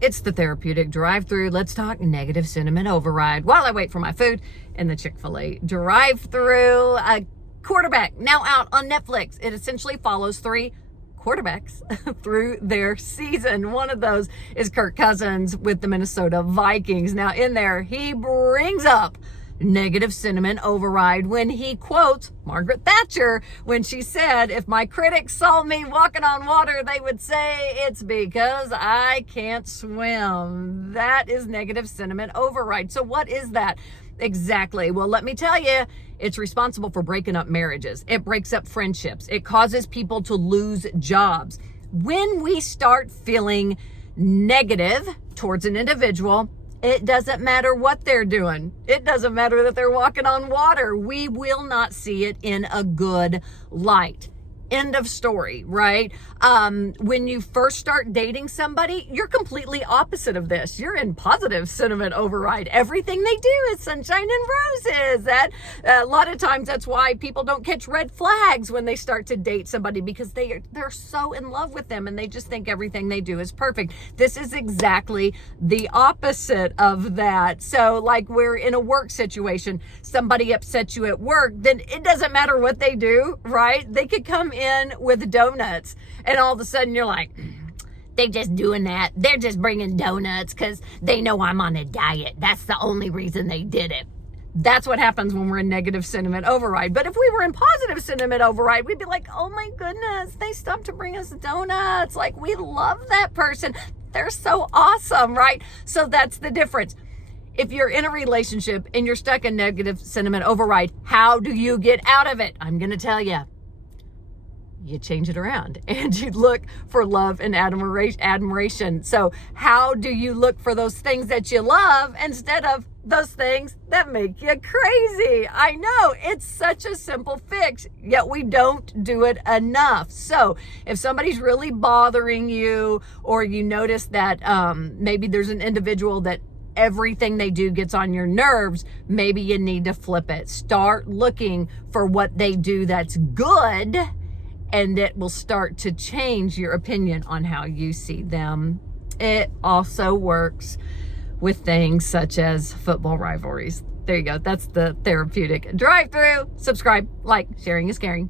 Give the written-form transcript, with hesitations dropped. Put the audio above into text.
It's the Therapeutic Drive-Thru. Let's talk negative sentiment override while I wait for my food in the Chick-fil-A drive-thru. A quarterback now out on Netflix. It essentially follows three quarterbacks through their season. One of those is Kirk Cousins with the Minnesota Vikings. Now in there, he brings up negative sentiment override when he quotes Margaret Thatcher when she said, if my critics saw me walking on water, they would say it's because I can't swim. That is negative sentiment override. So what is that exactly? Well, let me tell you, it's responsible for breaking up marriages. It breaks up friendships. It causes people to lose jobs. When we start feeling negative towards an individual, it doesn't matter what they're doing. It doesn't matter that they're walking on water. We will not see it in a good light. End of story, right? When you first start dating somebody, you're completely opposite of this. You're in positive sentiment override. Everything they do is sunshine and roses. That a lot of times that's why people don't catch red flags when they start to date somebody, because they're so in love with them and they just think everything they do is perfect. This is exactly the opposite of that. So like we're in a work situation, somebody upsets you at work, then it doesn't matter what they do, right? They could come in with donuts and all of a sudden you're like, they just doing that. They're just bringing donuts because they know I'm on a diet. That's the only reason they did it. That's what happens when we're in negative sentiment override. But if we were in positive sentiment override, we'd be like, oh my goodness, they stopped to bring us donuts. Like, we love that person. They're so awesome, right? So that's the difference. If you're in a relationship and you're stuck in negative sentiment override, how do you get out of it? I'm going to tell you. You change it around and you look for love and admiration. So how do you look for those things that you love instead of those things that make you crazy? I know it's such a simple fix, yet we don't do it enough. So if somebody's really bothering you, or you notice that maybe there's an individual that everything they do gets on your nerves, maybe you need to flip it. Start looking for what they do that's good, and it will start to change your opinion on how you see them. It also works with things such as football rivalries. There you go. That's the Therapeutic Drive-Thru. Subscribe, like, sharing is caring.